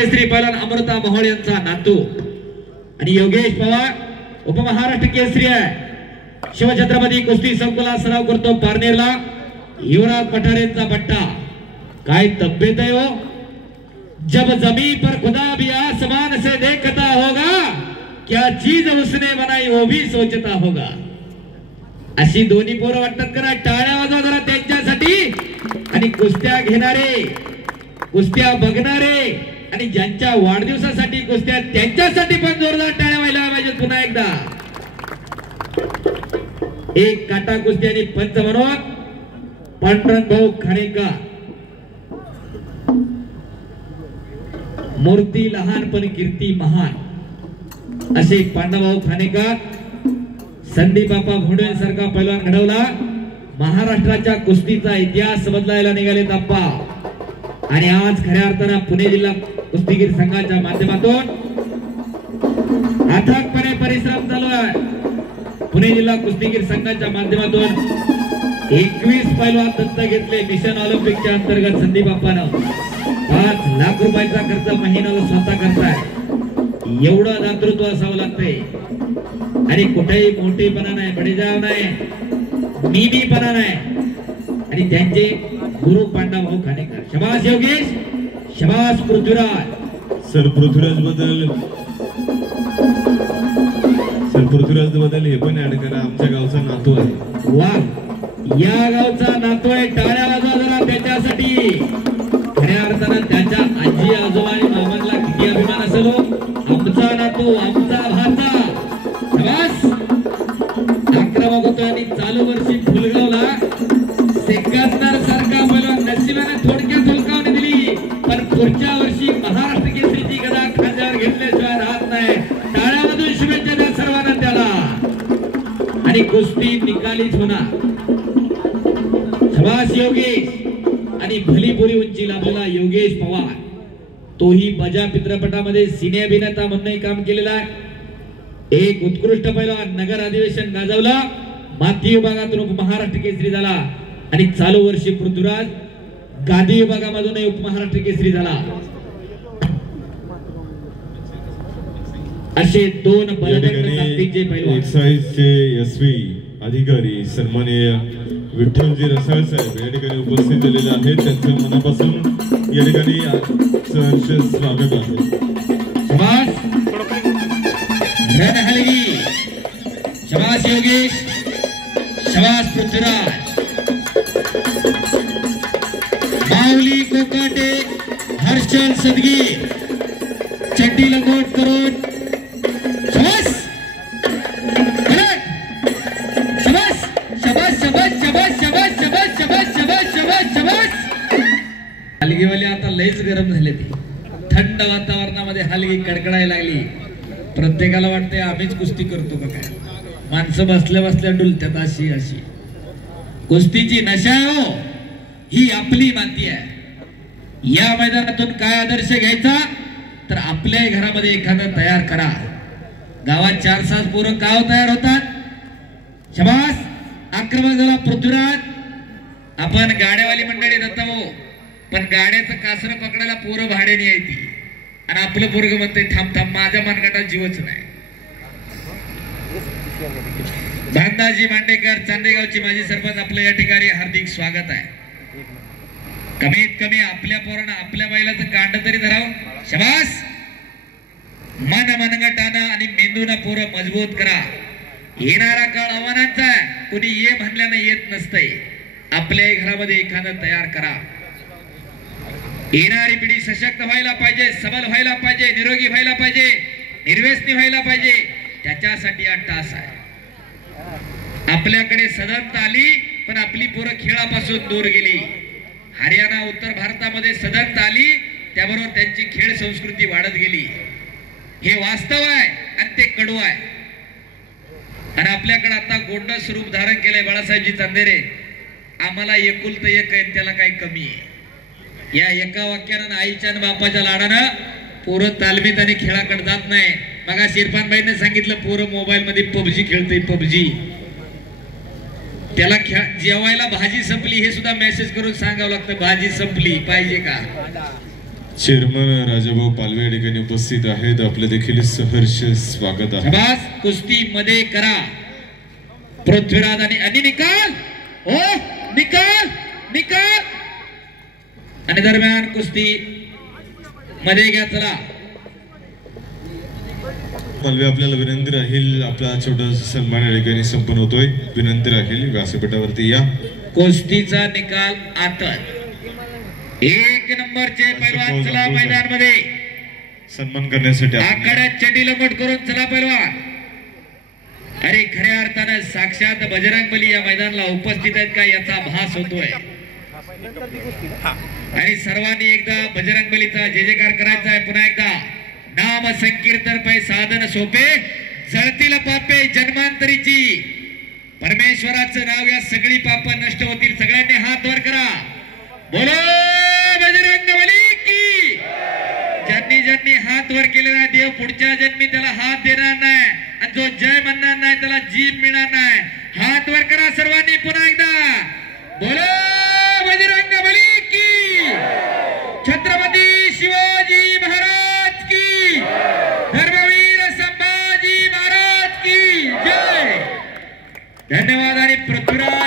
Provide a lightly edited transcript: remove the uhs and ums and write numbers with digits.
केसरी पहिलवान अमृता मोहोळ यांचा नातू आणि योगेश पवार उपमहाराष्ट्र केसरी आहे. शिवछत्रपती कुस्ती संकुलात सराव करतो पारनेरला. युवराज पठारेंचा पट्टा. काय तब्येत आहे हो. जब जमी पर खुदा भी आसमान से देखता होगा क्या चीज उसने बनाई वो भी सोचता होगा. अशी दोन्ही पोरं वाटतात करा. टाळ्या वाजवा जरा त्यांच्यासाठी. आणि कुस्त्या घेणारे, कुस्त्या बघणारे आणि ज्यांच्या वाढदिवसासाठी कुस्त्या त्यांच्यासाठी पण जोरदार टाळ्या व्हायला पाहिजे. पुन्हा एकदा एक काटा कुस्ती आणि पंच म्हणून पांडुरंग भाऊ खारेकर. मूर्ती लहान पण कीर्ती महान असे पांडुभाऊ खानेकर. संदीप बापा भोंडे सारखा पैलवान घडवला. महाराष्ट्राच्या कुस्तीचा इतिहास बदलायला निघाले ताप्पा. आणि आज खऱ्या अर्थानं पुणे जिल्हा कुस्तीगीर संघाच्या माध्यमातून अथकपणे परिश्रम चालू आहे. पुणे जिल्हा कुस्तीगीर संघाच्या माध्यमातून 21 पैलवान दत्तक घेतले. मिशन ऑलिम्पिकच्या अंतर्गत संदीप बाप्पानं 5 लाख रुपयाचा खर्च महिन्याला स्वतः करताय. एवढं दातृत्व असावं लागतंय. आणि कुठेही मोठेपणा नाही, बडेजाव नाही, मीपणा नाही. आणि त्यांचे गुरु पांडुभाऊ खानेकर. शबास योगेश, शबास पृथ्वीराज. सर पृथ्वीराज बद्दल हे पण ऍड करा. आमच्या गावचा नातू आहे. वा, या गावचा नातू आहे. टाळ्या वाजवा जरा त्याच्यासाठी. खऱ्या अर्थानं त्याच्या आजी आजोबा आणि मामांना किती अभिमान असेल. आमचा नातू, आमचा भाचा. शबास. आक्रमक होतो आणि चालू वर्षी फुलगावला सेकंदर सारखा पैलवान नशिबाने थोडक्यात हुलकावणी दिली. पण पुढच्या वर्षी महाराष्ट्र केसरीची गदा खांद्यावर घेतल्याशिवाय राहत नाही. टाळ्यामधून शुभेच्छा द्या सर्वांना त्याला. आणि कुस्ती निकालीच होणार. शबास योगेश. आणि भलीपुरी उंची लाभलेला योगेश पवार. तोही बजा चित्रपटामध्ये सिने अभिनेता म्हणूनही काम केलेला आहे. एक उत्कृष्ट पैलवान. नगर अधिवेशन गाजवला. माती विभागातून उपमहाराष्ट्र केसरी झाला. आणि चालू वर्षी पृथ्वीराज गादी विभागामधून उपमहाराष्ट्र केसरी झाला. असे 2 बलदंड ताकदीचे पैलवान. एक्साईजचे एसपी अधिकारी सन्माननीय विठ्ठलजी रसाळ साहेब या ठिकाणी उपस्थित झालेले आहेत. त्यांचं मनापासून या ठिकाणी सहर्ष स्वागत आहे. शबास रणहलगी. शबास योगेश, शबास पृथ्वीराज. माऊली कोकाटे, हर्षल सदगीर चड्डी लंगोट करून. शबास शबास शबास शबास शबास शबास शबास शबास शबास शबास शबास. हलगीवाले आता लयच गरम झाले. ते थंड वातावरणामध्ये हलगी कडकडायला लागली. प्रत्येकाला वाटते आम्हीच कुस्ती करतो का काय. माणसं बसल्या बसल्या डुलतात. अशी अशी कुस्तीची नशा हो. ही आपली माती आहे. या मैदानातून काय आदर्श घ्यायचा तर आपल्या घरामध्ये एखादं तयार करा. गावात 4-6 पोरं गाव तयार होतात. शबास. आक्रमक झाला पृथ्वीराज. आपण गाड्यावाली मंडळी दत्ताभाऊ, पण गाड्याचं कासरं पकडायला पोरं भाड्याने यायची. आणि आपलं पोरग म्हणते थांब थांब, माझ्या मनगटात जीवच नाही. भांदाजी मांडेकर चांदेगावची माजी सरपंच, आपलं या ठिकाणी हार्दिक स्वागत आहे. कमीत कमी आपल्या पोरांना आपल्या बैलाचं कांड तरी धरावं. शबास. मन मनगटानं आणि मेंदूनं पोरं मजबूत करा. येणारा काळ आव्हानांचा आहे. कोणी ये म्हणल्यानं येत नसतंय. आपल्या घरामध्ये एखादं तयार करा. येणारी पिढी सशक्त व्हायला पाहिजे, सबल व्हायला पाहिजे, निरोगी व्हायला पाहिजे, निर्व्यसनी व्हायला पाहिजे. त्याच्यासाठी हा टास आहे. आपल्याकडे सदनता आली पण आपली पोरं खेळापासून दूर गेली. हरियाणा उत्तर भारतामध्ये सदनता आली, त्याबरोबर त्यांची खेळ संस्कृती वाढत गेली. हे वास्तव आहे आणि ते कडू आहे. आणि आपल्याकडे आता गोंड स्वरूप धारण केलंय बाळासाहेबजी चांदेरे. आम्हाला एकुलतं एक आहे, त्याला काही कमी आहे. या एका वाक्यानं आईच्या आणि बापाच्या लाडानं पोरं तालमीत आणि खेळाकडे जात नाही. मग शिरपानबाईंनी सांगितलं पोरं मोबाईल मध्ये पबजी खेळतंय. पबजी त्याला जेवायला भाजी संपली हे सुद्धा मेसेज करून सांगावं लागतं. भाजी संपली पाहिजे का. चेअरमन राजाभाऊ पालवे या ठिकाणी उपस्थित आहेत. आपले देखील सहर्ष स्वागत आहे. शाबास. कुस्ती मध्ये करा पृथ्वीराज आणि निकाल. ओ निकाल निकाल. आणि दरम्यान कुस्ती मध्ये घ्या. चला पालवे आपल्याला विनंती राहील, आपला छोटासा सन्मान या ठिकाणी संपन्न होतोय. विनंती राहील व्यासपीठावरती या. कुस्तीचा निकाल आता 1 नंबरचे पैलवान चला मैदान मध्ये सन्मान करण्यासाठी आखाड्यात चटी लंगोट करून चला पैलवान. अरे खऱ्या अर्थानं साक्षात बजरंग बली या मैदानाला उपस्थित आहेत का याचा भास होतोय. आणि सर्वांनी एकदा बजरंग बलीचा जय जयकार करायचा आहे. पुन्हा एकदा नाम संकीर्तन पै साधन सोपे जळतील पापे जन्मांतरीची. परमेश्वराचं नाव या सगळी पाप नष्ट होतील. सगळ्यांनी हात वर करा. बोलो बजरंग बली की. ज्यांनी ज्यांनी हात वर केलेला देव पुढच्या जन्मी त्याला हात देणार नाही आणि जो जय म्हणणार नाही त्याला जीभ मिळणार नाही. हात वर करा सर्वांनी पुन्हा एकदा. बोलो बजरंग बली की. छत्रपती शिवाजी महाराज की. धर्मवीर संभाजी महाराज की जय. धन्यवाद. आणि पृथ्वीराज